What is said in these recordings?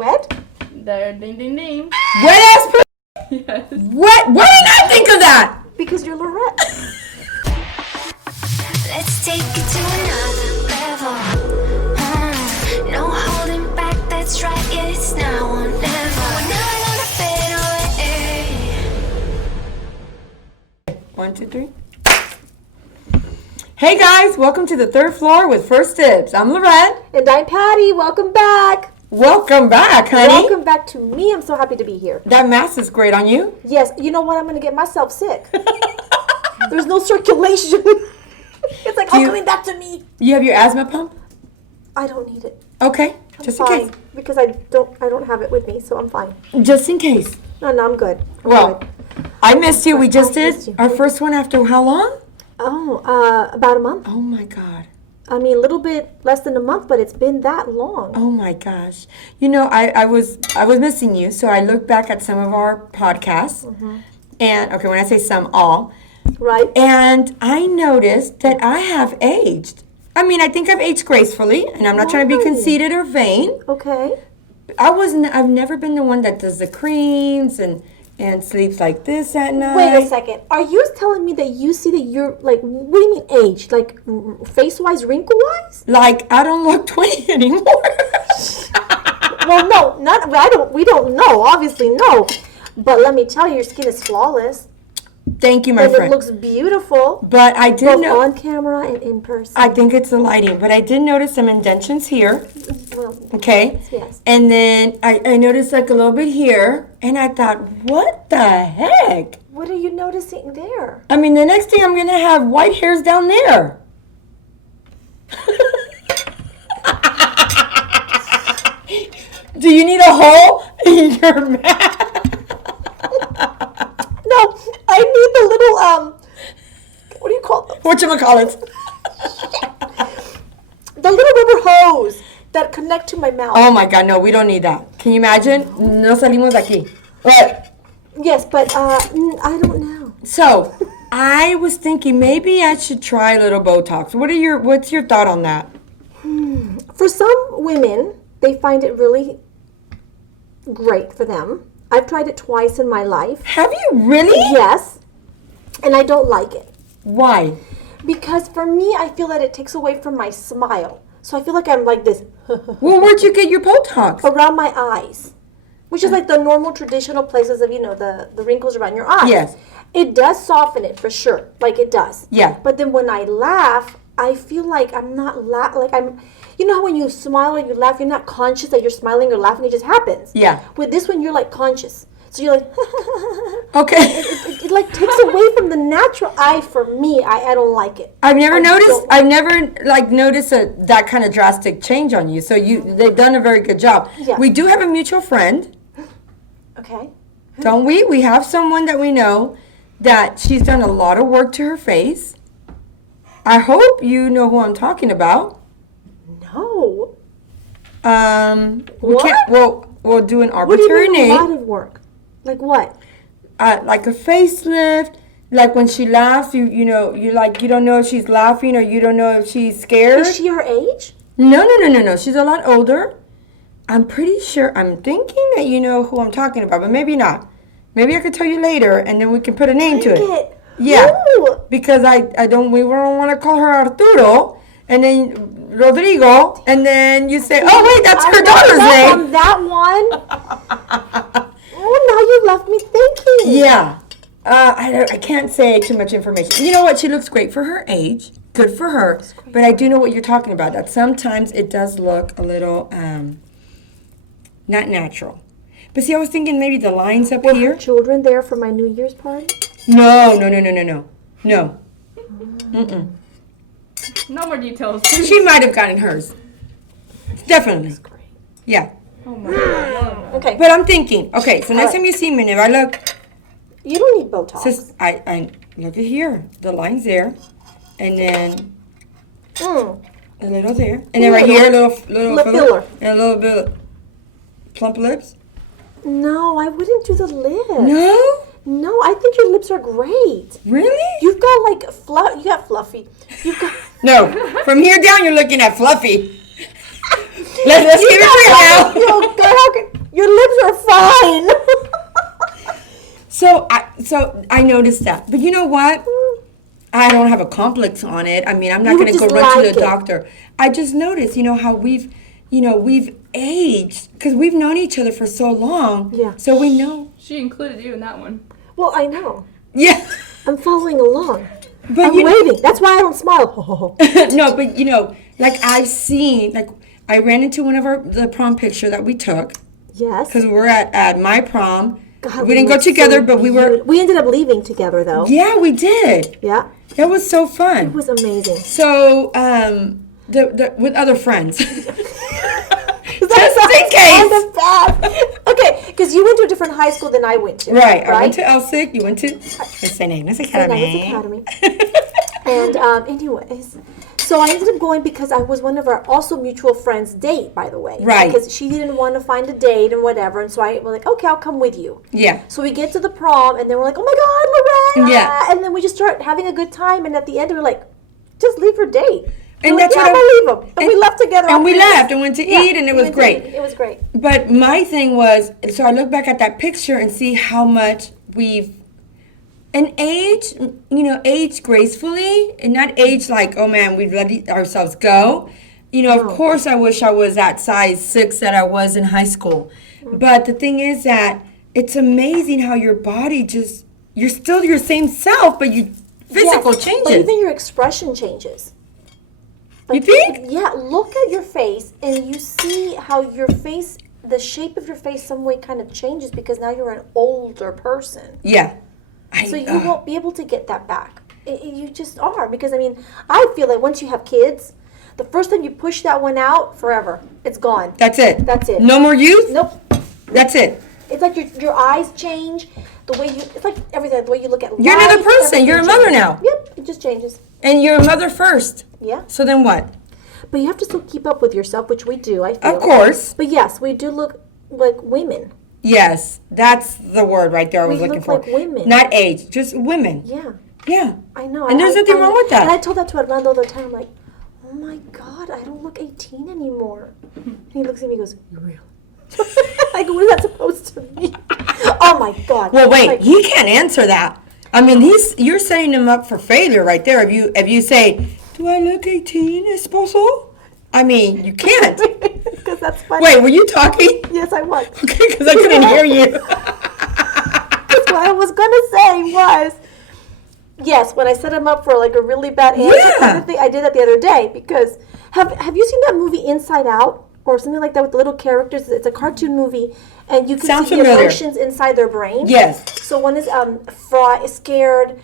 wet? There, ding, ding, ding. Wet ass pussy? Yes. What? Why didn't I think of that? Because you're Lorett. Let's take it to another level. No holding back, that's right, yeah, it's now or never. We're never gonna fade away. 1, 2, 3. Hey guys, welcome to the third floor with First Dibs. I'm Lorett. And I'm Patty. Welcome back. Welcome back, honey. Welcome back to me. I'm so happy to be here. That mask is great on you. Yes, you know what? I'm going to get myself sick. There's no circulation. It's like all coming back to me. You have your asthma pump? I don't need it. Okay, I'm just fine, in case. because I don't have it with me, so I'm fine. Just in case. No, I'm good. Well, I missed you. We just missed did you. our first one after how long? Oh, about a month. Oh my God. I mean, a little bit less than a month, but it's been that long. Oh my gosh. You know, I was missing you, so I looked back at some of our podcasts. And okay, when I say some, all. Right. And I noticed that I have aged. I mean, I think I've aged gracefully, and I'm not trying to be conceited or vain. Okay. I've never been the one that does the creams and sleeps like this at night. Wait a second. Are you telling me that you see that you're like, what do you mean age? Like face-wise, wrinkle-wise? Like I don't look 20 anymore. Well, no, we don't know, obviously, no. But let me tell you, your skin is flawless. Thank you, my And friend. it looks beautiful. But I did Both know on camera and in person. I think it's the lighting, but I did notice some indentions here. Well, Okay. yes. And then I noticed like a little bit here, and I thought, what the heck? What are you noticing there? I mean, the next thing I'm gonna have white hairs down there. Do you need a hole in your mouth? No, I need the little, what do you call them? Whatchamacallit? The little rubber hose that connect to my mouth. Oh my God, no, we don't need that. Can you imagine? No salimos de aquí. What? Yes, but I don't know. So, I was thinking maybe I should try a little Botox. What's your thought on that? For some women, they find it really great for them. I've tried it twice in my life. Have you really? Yes, and I don't like it. Why? Because for me, I feel that it takes away from my smile. So I feel like I'm like this Well, where'd you get your Botox? around my eyes, which is like the normal traditional places of, the wrinkles around your eyes. Yes. It does soften it for sure. Like it does. Yeah. But then when I laugh, I feel like I'm not like I'm, you know how when you smile or you laugh, you're not conscious that you're smiling or laughing, it just happens. Yeah. With this one, you're like conscious. So you're like, Okay. it like takes away from the natural eye for me. I don't like it. I've never I noticed don't- noticed that kind of drastic change on you. So they've done a very good job. Yeah. We do have a mutual friend, Okay. don't we? We have someone that we know that she's done a lot of work to her face. I hope you know who I'm talking about. No. We What? can't. We'll do an What do you arbitrary mean a lot name, of work? Like what? like a facelift. Like when she laughs, you don't know if she's laughing or you don't know if she's scared. Is she her age? No. She's a lot older. I'm pretty sure. I'm thinking that you know who I'm talking about, but maybe not. Maybe I could tell you later, and then we can put a name to it. Yeah, Ooh. because we don't want to call her Arturo, and then Rodrigo, and then you say, oh wait, that's her daughter's name. That one. Oh, now you left me thinking. Yeah. I can't say too much information. You know what? She looks great for her age. Good for her. But I do know what you're talking about. That sometimes it does look a little not natural. But see, I was thinking maybe the lines up Were here. her children there for my New Year's party? No. No. No more details. She might have gotten hers. Definitely. Great. Yeah. Oh my God. Okay. But I'm thinking, okay, so next right. time you see me, if I look, You don't need Botox. I look at here, the line's there, and then a little there, and then right here, a little Lip filler. and a little bit of plump lips. No, I wouldn't do the lips. No, No, I think your lips are great. really? You've got like you got fluffy. You've got No, from here down, you're looking at fluffy. Let's keep it real now. Yo, God, how can noticed that. But you know what? I don't have a complex on it. I mean, I'm not You going to go just run to like the it. doctor. I just noticed, how we've aged because we've known each other for so long. Yeah. So we know. She included you in that one. Well, I know. Yeah. I'm following along. But I'm waiting. That's why I don't smile. No, but like I've seen, like I ran into one of the prom picture that we took Yes. because we were at my prom. God, we didn't go looked together, so but we were. beautiful. We ended up leaving together, though. Yeah, we did. Yeah. It was so fun. It was amazing. So, with other friends. Just in case. Okay, because you went to a different high school than I went to. Right. I went to LSIC. You went to St. Agnes Academy. Academy. And anyways, so I ended up going because I was one of our also mutual friends' date, by the way. Right. Because she didn't want to find a date and whatever, and so I was like, okay, I'll come with you. Yeah. So we get to the prom, and then we're like, oh my God, Lorett! Yeah. And then we just start having a good time, and at the end we're like, just leave her date. And We're like, that's yeah, what I'm gonna leave him. And we left together. And we after that. left and went to Yeah, eat, and it we was went to great. eat. It was great. But my thing was, so I look back at that picture and see how much we've, and age gracefully, and not age like, oh man, we've let ourselves go. Of course I wish I was that size 6 that I was in high school. But the thing is that it's amazing how your body just, you're still your same self, but you physical Yes, changes. But even your expression changes. You think? Yeah, look at your face and you see how your face, the shape of your face some way kind of changes because now you're an older person. Yeah. So you won't be able to get that back. You just are because, I feel like once you have kids, the first time you push that one out, forever. It's gone. That's it. That's it. No more youth? Nope. That's it. It's like your eyes change, it's like everything, the way you look at life. You're another person. everything You're a mother changes. now. Yep, it just changes. And you're a mother first. Yeah. So then what? But you have to still keep up with yourself, which we do, I feel. Of course. But yes, we do look like women. Yes, that's the word right there I was We looking look for. like women. Not age, just women. Yeah, Yeah. I know. And there's nothing wrong with that. And I told that to Armando the other time. I'm like, oh my God, I don't look 18 anymore. And he looks at me and goes, you really? Like, what is that supposed to mean? Oh my God. Well, wait, Like, he can't answer that. You're setting him up for failure right there. If you say, do I look 18, esposo? You can't. because that's funny. Wait, were you talking? Yes, I was. Okay, because I couldn't hear you. That's what I was gonna say was, yes, when I set him up for like a really bad answer, Yeah. I did that the other day because have you seen that movie Inside Out or something like that with the little characters? It's a cartoon movie, and you can Sounds see the familiar. emotions inside their brain. Yes. So one is scared,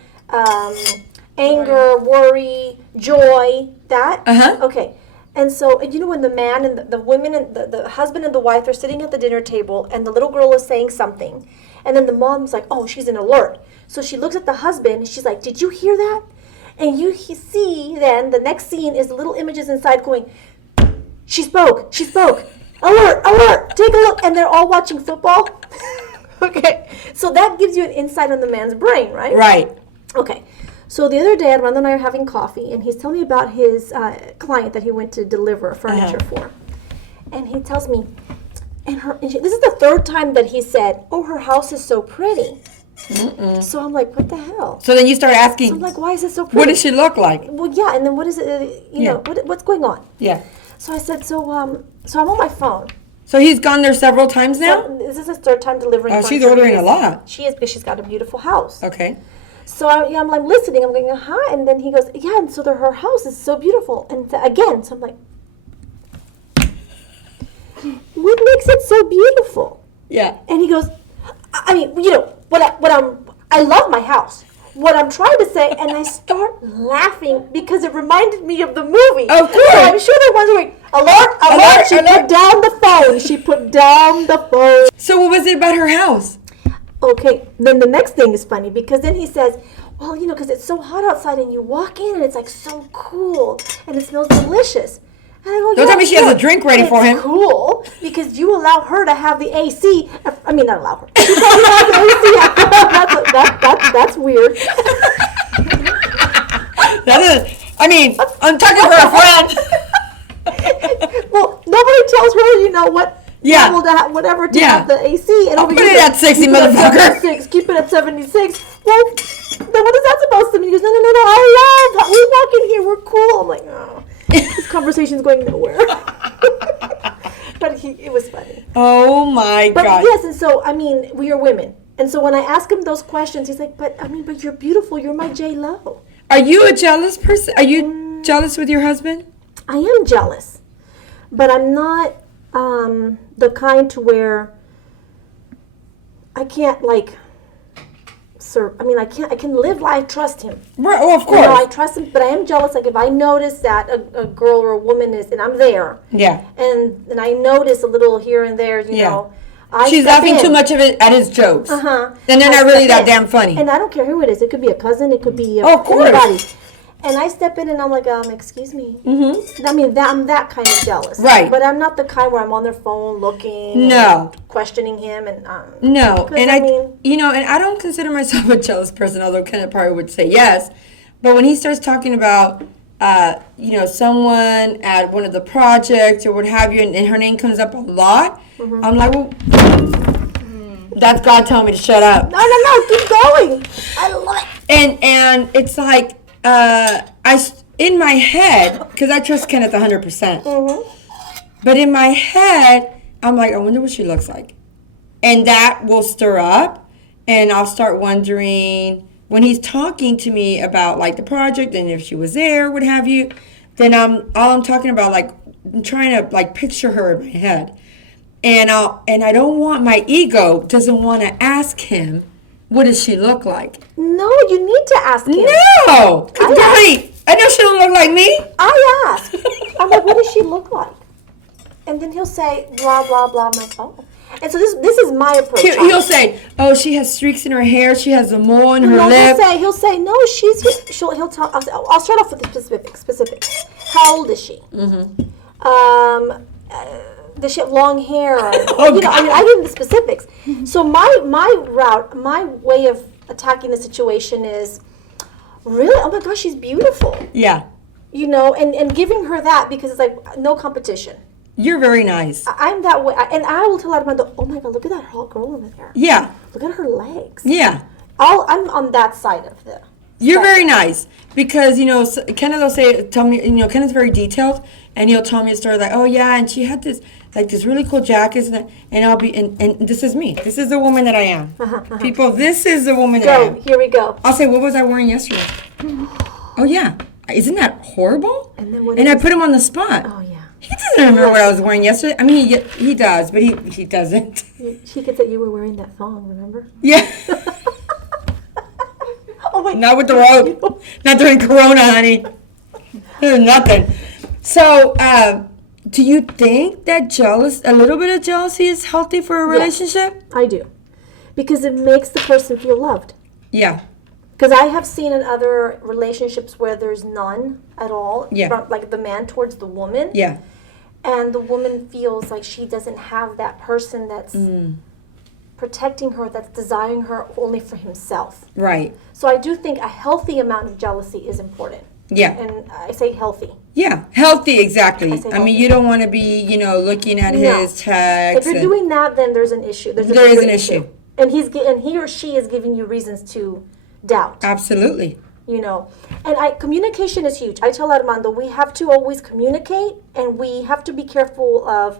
anger, worry, joy. That. Uh-huh. Okay. And so, when the man and the women and the husband and the wife are sitting at the dinner table and the little girl is saying something, and then the mom's like, oh, she's an alert. So she looks at the husband and she's like, did you hear that? And you see then the next scene is the little images inside going, she spoke, alert, alert, take a look. And they're all watching football. Okay. So that gives you an insight on the man's brain, right? Right. Okay. So the other day, Armando and I are having coffee, and he's telling me about his client that he went to deliver furniture for. And he tells me, this is the third time that he said, oh, her house is so pretty. So I'm like, what the hell? So then you start asking, So I'm like, why is it so pretty? what does she look like? Well, yeah, and then what is it, what's going on? Yeah. So I said, so I'm on my phone. So he's gone there several times now? So this is his third time delivering Oh, she's furniture ordering a because lot. She is, because she's got a beautiful house. Okay. So I'm like listening. I'm going, huh? And then he goes, yeah. And so her house is so beautiful. And again, so I'm like, what makes it so beautiful? Yeah. And he goes, I love my house. What I'm trying to say, and I start laughing because it reminded me of the movie. Of course. So I'm sure they're wondering, alert, alert. Alert, She alert. put down the phone. She put down the phone. So what was it about her house? Okay, then the next thing is funny because then he says, well, because it's so hot outside and you walk in and it's like so cool and it smells delicious. And I go, Don't tell me she has a drink ready for him. It's cool because you allow her to have the AC. I mean, not allow her. You have the AC. That's weird. I'm talking for a friend. Well, nobody tells her, what Yeah. level to whatever to Yeah. have the AC. And I'll over put here, it at 60, keep it at motherfucker. 76. Keep it at 76. Well, then what is that supposed to mean? He goes, no, I love. We walk in here. We're cool. I'm like, oh, this conversation's going nowhere. But it was funny. Oh my But God. yes, and so I mean, we are women, and so when I ask him those questions, he's like, but you're beautiful. You're my J Lo. Are you a jealous person? Are you jealous with your husband? I am jealous, but I'm not the kind to where I can't I can live life, trust him. Right. Oh, of You know, I course. trust him, but I am jealous. Like if I notice that a girl or a woman is, and I'm there, Yeah. and I notice a little here and there, you Yeah. know, I She's step laughing in. too much of it at his jokes. Uh-huh. And they're I not really step that in. damn funny. And I don't care who it is. It could be a cousin. It could be Oh, of course. anybody. And I step in and I'm like, excuse me. Mm-hmm. I mean, I'm that kind of jealous. Right. But I'm not the kind where I'm on their phone looking. No. And questioning him and. No, 'cause and I mean- and I don't consider myself a jealous person, although Kenneth probably would say yes. But when he starts talking about, someone at one of the projects or what have you, and her name comes up a lot, I'm like, well, that's God telling me to shut up. No, keep going. I love it. And it's like, in my head, because I trust Kenneth 100%. But in my head, I'm like, I wonder what she looks like. And that will stir up, and I'll start wondering, when he's talking to me about, like, the project, and if she was there, what have you, then I'm talking about, like, I'm trying to, like, picture her in my head. And I don't want, my ego doesn't want to ask him, what does she look like? No, you need to ask him. No! Daddy, I know she don't look like me. I ask. I'm like, what does she look like? And then he'll say, blah, blah, blah. I'm like, oh. And so this is my approach. He'll say, oh, she has streaks in her hair. She has a mole in her No, lip. he'll say, no, he'll tell, I'll start off with the specifics. How old is she? Does she have long hair? I give him the specifics. So my way of attacking the situation is, really? Oh my gosh, she's beautiful. Yeah. And giving her that, because it's like no competition. You're very nice. I'm that way, and I will tell Armando, oh my God, look at that hot girl over there. Yeah. Look at her legs. Yeah. I'm on that side of the. You're very nice because, Kenneth will tell me, Kenneth's very detailed, and he'll tell me a story like, oh yeah, and she had this really cool jacket, and I'll be, and this is me. This is the woman that I am. People, this is the woman that I am. Here we go. I'll say, what was I wearing yesterday? Oh yeah. Isn't that horrible? And then what I is- put him on the spot. Oh yeah. He doesn't remember what I was wearing yesterday. I mean, he does, but he doesn't. She could say you were wearing that thong, remember? Yeah. Oh wait. Not with the robe. Not during Corona, honey. There's nothing. So, do you think that a little bit of jealousy is healthy for a relationship? I do. Because it makes the person feel loved. Yeah. Because I have seen in other relationships where there's none at all, Yeah. from, like the man towards the woman, Yeah. and the woman feels like she doesn't have that person that's protecting her, that's desiring her only for himself. Right. So I do think a healthy amount of jealousy is important. Yeah. And I say healthy. Yeah. Healthy, exactly. say I mean, healthy. you don't want to be, looking at No. his texts. If you're doing that, then there's an issue. There is an issue. And he or she is giving you reasons to doubt. Absolutely. And communication is huge. I tell Armando, we have to always communicate, and we have to be careful of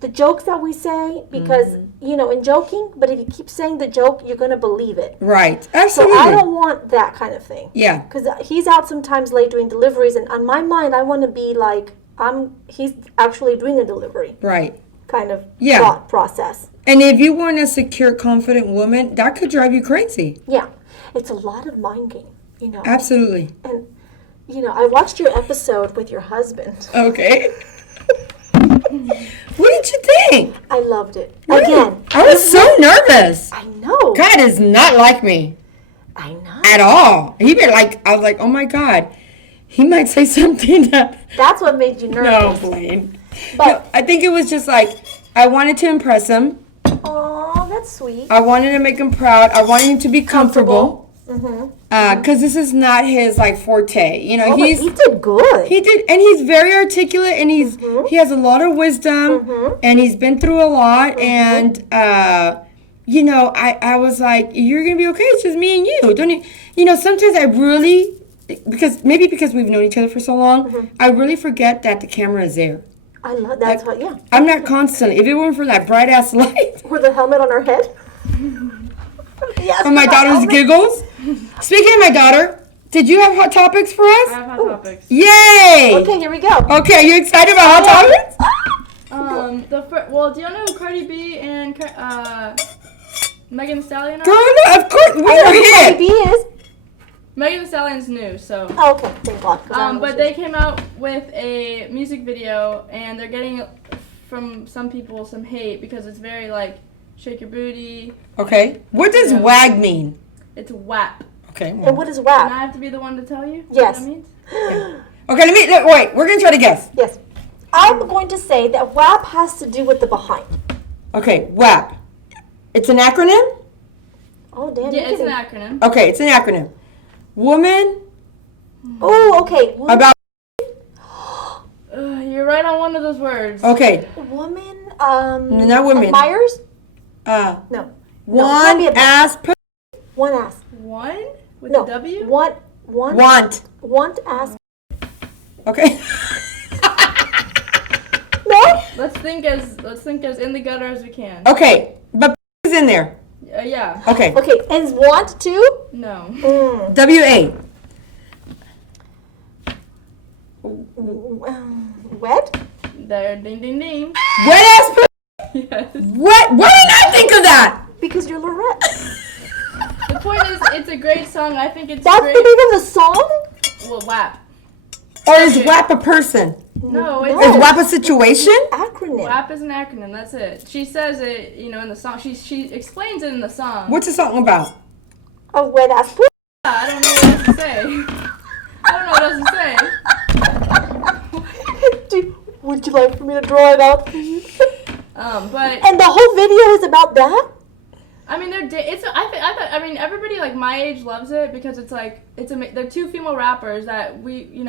the jokes that we say, because in joking, but if you keep saying the joke, you're going to believe it. Right. So Absolutely. I don't want that kind of thing. Yeah. Because he's out sometimes late doing deliveries, and on my mind, I want to be like, he's actually doing a delivery Right. kind of Yeah. thought process. And if you weren't a secure, confident woman, that could drive you crazy. Yeah. It's a lot of mind game, Absolutely. And, I watched your episode with your husband. Okay. What did you think? I loved it. Really? Again. I was so nervous. I know. God is not like me I know. at all. I was like, oh my God, he might say something that. That's what made you No, nervous. Blaine. But, No, I think it was just like, I wanted to impress him. oh, that's sweet. I wanted to make him proud. I wanted him to be comfortable. Because this is not his like forte. You know, Oh, but he did good. he did, and he's very articulate, and he has a lot of wisdom, and he's been through a lot, and you know, I was like, you're gonna be okay. It's just me and you. Don't you know? Sometimes I really, because we've known each other for so long, I really forget that the camera is there. I love that's what. Yeah. I'm not constantly. If it weren't for that bright ass light With the helmet on our head. Yes. from my with the daughter's helmet. giggles. Speaking of my daughter, did you have hot topics for I us? have hot topics. Yay! Okay, here we go. Okay, you excited about hot topics? Well, do you know who Cardi B and Megan Thee Stallion are? Girl, of course, we I know are who Cardi B here. is. Megan Thee Stallion's new, so. Oh, okay, thank God. 'cause I don't know But who they she came out with a music video, and they're getting from some people some hate because it's very like shake your booty. Okay, what does Yeah. WAG mean? It's WAP. Okay, is. And what is And WAP? I have to be the one to tell you Yes. what that means? okay. Wait. We're gonna try to guess. Yes. I'm going to say that WAP has to do with the behind. Okay, WAP. It's an acronym. Oh, damn. Yeah, it's an acronym. Okay, it's an acronym. Woman Oh, okay. about. You're right on one of those words. Okay, Woman, not women. Myers? Uh, No. one be a- ass. One ass. One with No. a W? One Want. ass. Okay. No? Let's think as in the gutter as we can. Okay, but is in there. Yeah. Okay. Okay, and want too? No. WA. Wet? There. Ding ding ding. Wet ass. Yes. What? Why didn't I think of that? Because you're Lorett. The point is, it's a great song. I think it's That's great. the name of the song? Well, WAP. Or is WAP a person? No, Is it's WAP a situation? Acronym. WAP is an acronym. That's it. She says it, in the song. She explains it in the song. What's the song about? A wet ass pussy. I don't know what else to say. I don't know what else to say. Would you like for me to draw it out for you? But And the whole video is about that? I mean, I mean, everybody like my age loves it because it's like they're two female rappers that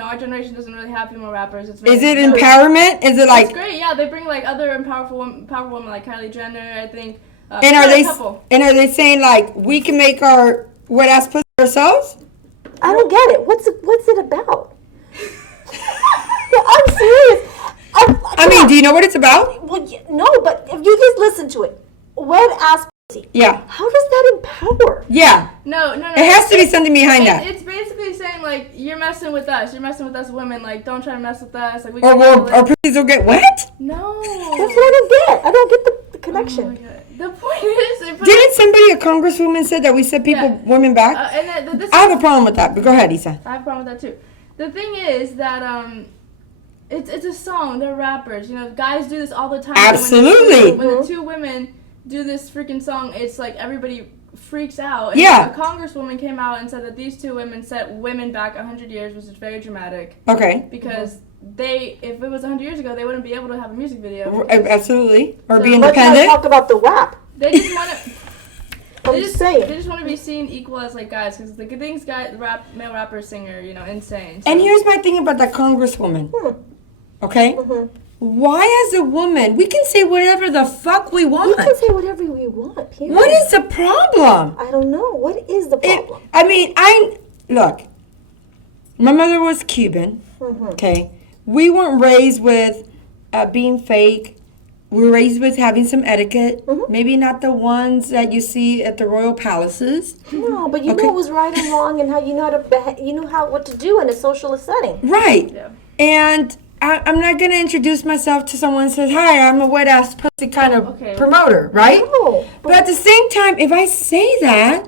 our generation doesn't really have female rappers. It's Is it very- empowerment? Is it It's like? great. Yeah, they bring like other powerful women like Kylie Jenner. I think. And are a they? couple. And are they saying like we can make our wet ass pussy ourselves? I don't get it. What's it about? I'm serious. I mean, do you know what it's about? Well, no, but if you just listen to it, wet ass pussy. Yeah. How does that empower? Yeah. No. It has to be something behind that. It's basically saying like you're messing with us. You're messing with us women. Like don't try to mess with us. Like we Or can will handle it. our pussies will get wet? No. That's what I don't get. I don't get the Oh my connection. God. The point is, Didn't somebody, a congresswoman, said that we set women back? and this I have a problem with that, but go ahead, Issa. I have a problem with that too. The thing is that it's a song. They're rappers. Guys do this all the time. Absolutely. When the two women do this freaking song, it's like everybody freaks out. And Yeah. A congresswoman came out and said that these two women set women back 100 years, which is very dramatic. Okay. Because if it was 100 years ago, they wouldn't be able to have a music video. because Absolutely. Or So be Let's not independent. talk about the WAP. They just want to. I'm They just just, saying. they just want to be seen equal as like guys, because the things male rapper, singer, insane. So. And here's my thing about that congresswoman. Okay? Why, as a woman, we can say whatever the fuck we We want. can say whatever we want. Period. What is the problem? I don't know. What is the problem? Look, my mother was Cuban, okay? We weren't raised with being fake. We were raised with having some etiquette. Maybe not the ones that you see at the royal palaces. No, but you Okay. know what was right and wrong, and how you know what to do in a social setting. Right. Yeah. And I'm not going to introduce myself to someone who says, hi, I'm a wet ass pussy kind of Okay. promoter, right? No, But at the same time, if I say that,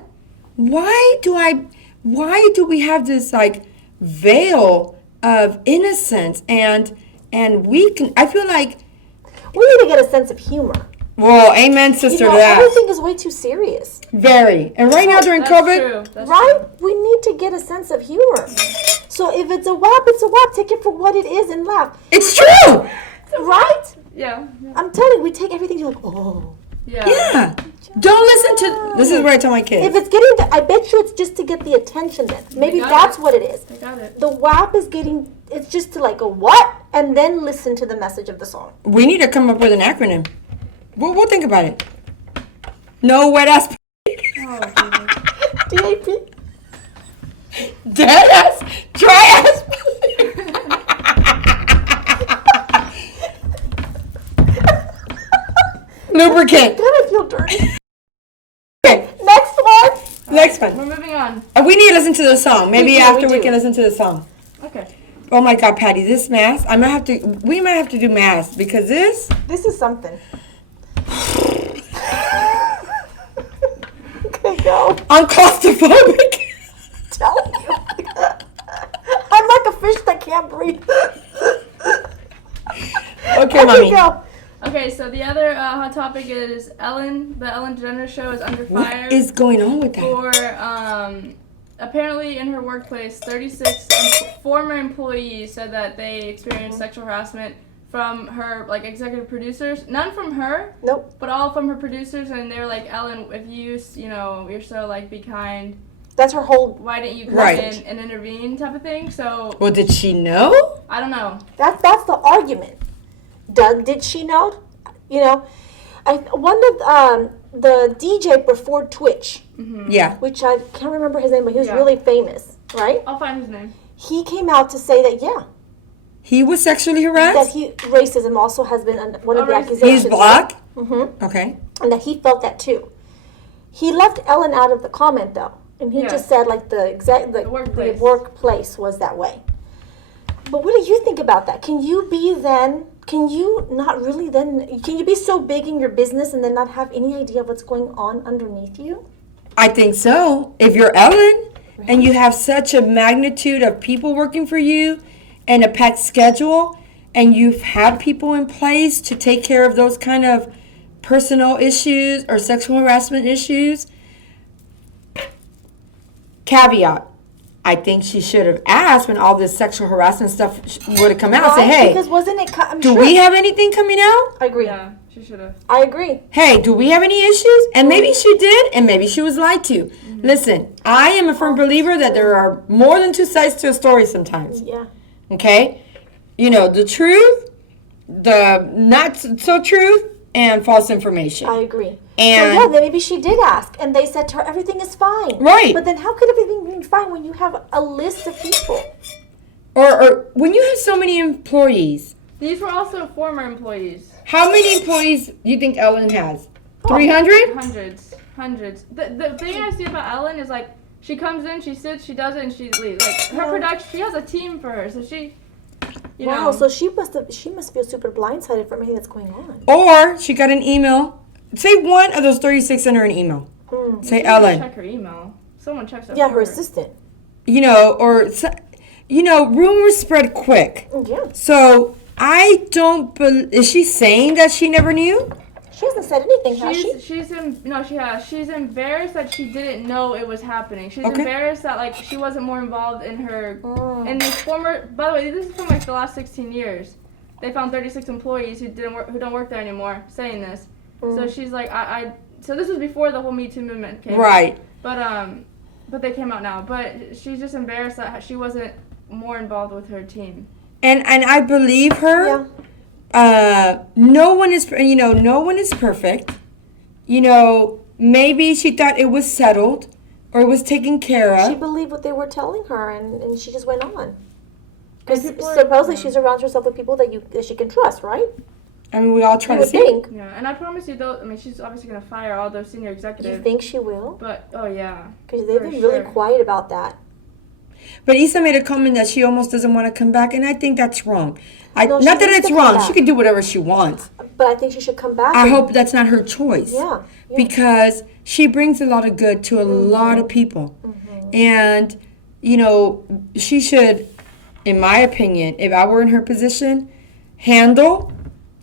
why do we have this like veil of innocence and I feel like, we need to get a sense of humor. well, amen, sister, to that. Everything is way too serious, Very. And right now during That's COVID, true. That's right? true. We need to get a sense of humor. So if it's a WAP, it's a WAP. Take it for what it is and laugh, it's true. right? Yeah. I'm telling you, we take everything to like, oh, Yeah. Yeah. Don't listen to. This is what I tell my kids. If it's getting, I bet you it's just to get the attention. Then maybe got that's it. what it is. I got it. The WAP is getting. It's just to like go what, and then listen to the message of the song. We need to come up with an acronym. We'll think about it. No wet ass. Oh, Jesus. DAP. Dead ass. Dry ass. Lubricant. God, I feel dirty. Okay. Next one. Next one. We're moving on. We need to listen to the song. Maybe We do, after we we do. can listen to the song. Okay. Oh my God, Patty, this mask. We might have to do mask because this. This is something. Okay, go. I'm claustrophobic. Telling you. I'm like a fish that can't breathe. Okay, mommy. Go. Okay, so the other hot topic is Ellen. The Ellen DeGeneres show is under fire What is going on with that? for apparently in her workplace, 36 former employees said that they experienced sexual harassment from her like executive producers. None from her, Nope. but all from her producers, and they were like, Ellen, if you're so like be kind, That's her whole. why didn't you come Right. in and intervene type of thing. So Well, did she know? I don't know. That's the argument. Did she know? You know, one of the DJ before Twitch, Yeah. which I can't remember his name, but he was Yeah. really famous, right? I'll find his name. He came out to say that He was sexually that harassed? racism also has been one of the Oh, racism. accusations. He's black? Mm-hmm. Okay. And that he felt that too. He left Ellen out of the comment though, and he Yeah. just said like the workplace was that way. But what do you think about that? Can you be so big in your business and then not have any idea of what's going on underneath you? I think so. If you're Ellen and you have such a magnitude of people working for you and a packed schedule and you've had people in place to take care of those kind of personal issues or sexual harassment issues, caveat, I think she should have asked when all this sexual harassment stuff would have come out. Say, Right? hey, Because wasn't it? I'm do sure. we have anything coming out? I agree. Yeah, she should have. I agree. Hey, do we have any issues? And maybe she did, and maybe she was lied to. Listen, I am a firm believer that there are more than two sides to a story sometimes. Yeah. Okay? You know, the truth, the not so truth, and false information. I agree. And- so yeah, then maybe she did ask, and they said to her, everything is fine. Right. But then how could everything be fine when you have a list of people? Or when you have so many employees, These were also former employees. how many employees do you think Ellen has? Oh, 300? Hundreds. The thing I see about Ellen is like she comes in, she sits, she does it, and she leaves. Like her production, she has a team for her, so she, you Wow, know. so she must feel super blindsided from everything that's going on. Or she got an email. Say one of those 36 sent her an email. Say, Ellen. Check her email. Someone checks it. Yeah, for her assistant. You know, or, you know, rumors spread quick. Yeah. So I don't is she saying that she never knew? She hasn't said anything, has she? She has. She's embarrassed that she didn't know it was happening. She's Okay. embarrassed that like she wasn't more involved in her in this former. By the way, this is from like the last 16 years. They found 36 employees who don't work there anymore saying this. So she's like, So this was before the whole Me Too movement came. Right. But they came out now. But she's just embarrassed that she wasn't more involved with her team. And I believe her. Yeah. No one is perfect. You know, maybe she thought it was settled or it was taken care She of. believed what they were telling her, and she just went on. Because people are- supposedly she's around herself with people that she can trust, right? I mean, we all try You to would see. think. Yeah, and I promise you, though. I mean, she's obviously gonna fire all those senior You executives. think she will? But oh yeah. Because they've For been really sure. quiet about that. But Issa made a comment that she almost doesn't want to come back, and I think that's wrong. No, she Not that needs it's to come wrong. back. She can do whatever she wants. But I think she should come back. I and- hope that's not her choice. Yeah. Because she brings a lot of good to a lot of people. And, you know, she should, in my opinion, if I were in her position, handle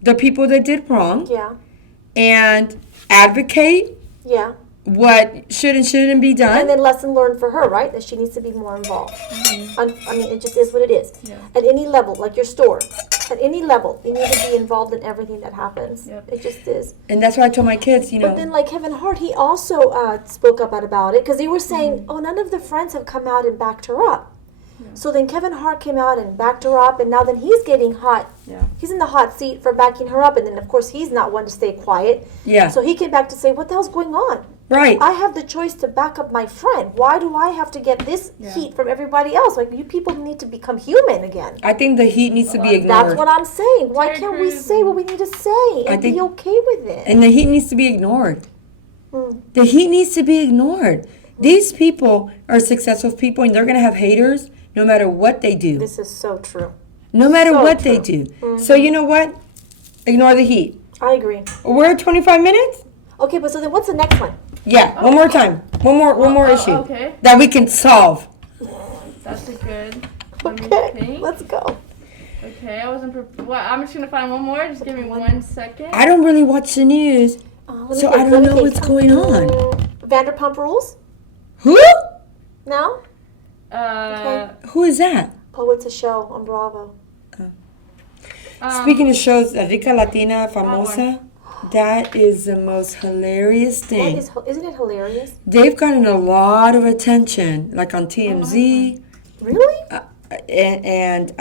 the people that did wrong Yeah. and advocate Yeah. what should and shouldn't be done. And then lesson learned for her, right? That she needs to be more involved. I mean, it just is what it is. Yeah. At any level, like your store, at any level, you need to be involved in everything that happens. Yep. It just is. And that's why I told my kids, But then, like Kevin Hart, he also spoke up about it because they were saying, oh, none of the friends have come out and backed her up. So then Kevin Hart came out and backed her up, and now then he's getting hot. Yeah. He's in the hot seat for backing her up, and then of course he's not one to stay quiet. Yeah. So he came back to say, what the hell's going on? right. I have the choice to back up my friend. Why do I have to get this heat from everybody else? Like, you people need to become human again. I think the heat needs to be ignored. That's what I'm saying. Why Terry can't we Crews say what we need to say and think- be okay with it? And the heat needs to be ignored. Mm. The heat needs to be ignored. These people are successful people, and they're going to have haters no matter what they do. This is so true. No matter so what true. they do. So you know what? Ignore the heat. I agree. We're at 25 minutes? Okay, but so then what's the next one? Yeah, one more time. One more issue Okay. that we can solve. That's a good. Let me Okay, think. let's go. Okay, I wasn't prepared. Well, I'm just gonna find one more. Just give me 1 second. I don't really watch the news, Let me so think, I let don't me know think. what's going on. Vanderpump Rules? Who? No? Who is that? Oh, it's a show on Bravo. Speaking of shows, Rica Latina Famosa, that is the most hilarious thing. Isn't it hilarious? They've gotten a lot of attention, like on TMZ, Really? and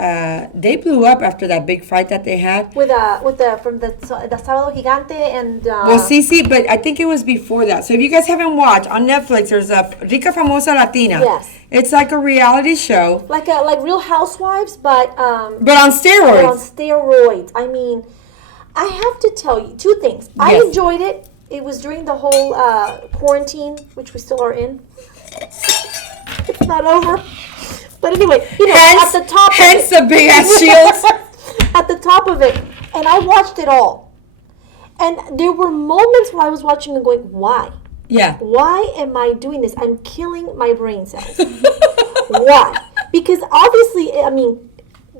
they blew up after that big fight that they had. With the from the Sábado Gigante and Well, Cici, but I think it was before that. So if you guys haven't watched, on Netflix, there's a Rica Famosa Latina. Yes. It's like a reality show, like Real Housewives, but but on But on steroids. steroids. I mean, I have to tell you two things. I Yes. enjoyed it. It was during the whole quarantine, which we still are in. It's not over. But anyway, you know, Hence, at the top hence of it. the big ass shields. At the top of it. And I watched it all. And there were moments where I was watching and going, why? Yeah. Why am I doing this? I'm killing my brain cells. Why? Because obviously, I mean,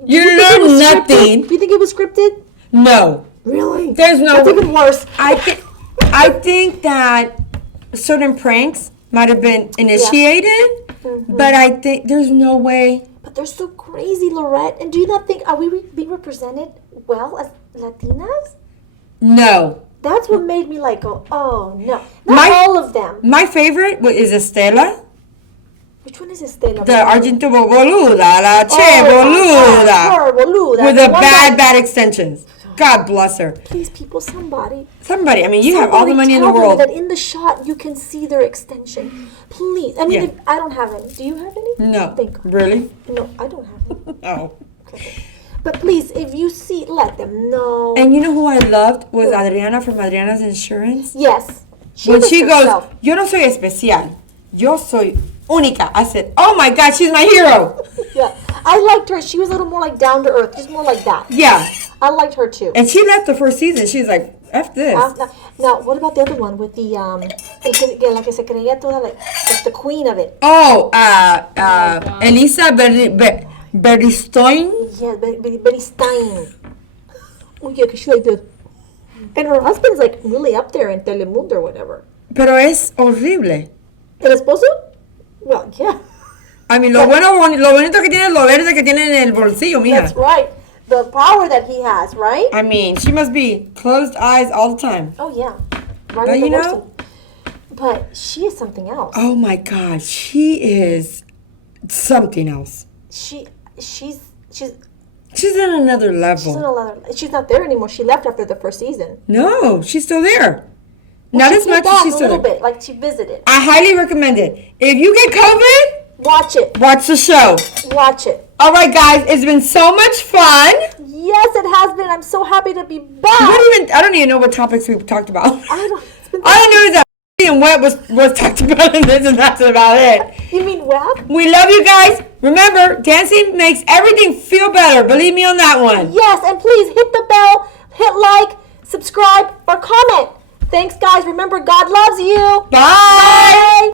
You think it was learn scripted? nothing. Do you think it was scripted? No. Really? There's no. That's even worse. I think that certain pranks might have been initiated, but I think there's no way. But they're so crazy, Lorett. And do you not think, are we being represented well as Latinas? No. That's what made me like go, oh no. Not My- all of them. My favorite is Estela, Which one is Estela? the Argento boluda, la che Oh, boluda, her, boluda. with The the one bad extensions. God bless her. Please, people, somebody. Somebody. I mean, you have all the money in the tell them world. that in the shot you can see their extension. Please. I mean, Yeah. if, I don't have any. Do you have any? No. Thank God. Really? No, I don't have any. Oh. But please, if you see, let them know. And you know who I loved was Adriana from Adriana's Insurance. Yes. When was she herself. goes, yo no soy especial, yo soy única. I said, oh my God, she's my hero. Yeah. I liked her. She was a little more like down to earth. Just more like that. Yeah. I liked her too. And she left the first season. She's like, F this. Now, what about the other one with the la que se creía toda like the queen of it? Oh, Elisa Beristoin. Yeah, Betty Stein. Oh yeah, 'cause she like the, and her husband's like really up there in Telemundo or whatever. Pero es horrible. El esposo? Well, yeah, I mean, lo bonito que tiene, lo verde que tiene en el bolsillo, that's mija. right. The power that he has, right? I mean, she must be closed eyes all the time. Oh yeah, right. Don't in the you know? Wilson. But she is something else. Oh my God, she is something else. She's She's on another level. in a lot of, she's not there anymore. She left after the first season. No, she's still there. Well, Not she as came much back as she's a still little there. bit, like she visited. I highly recommend it. If you get COVID, Watch it. watch the show. Watch it. All right, guys, it's been so much fun. Yes, it has been. I'm so happy to be back. I don't even know what topics we've talked about. I don't. It's been All I know is that and wet was talked about in this, and that's about it. You mean web? We love you guys. Remember, dancing makes everything feel better. Believe me on that one. Yes, and please hit the bell, hit like, subscribe, or comment. Thanks, guys. Remember, God loves you. Bye. Bye.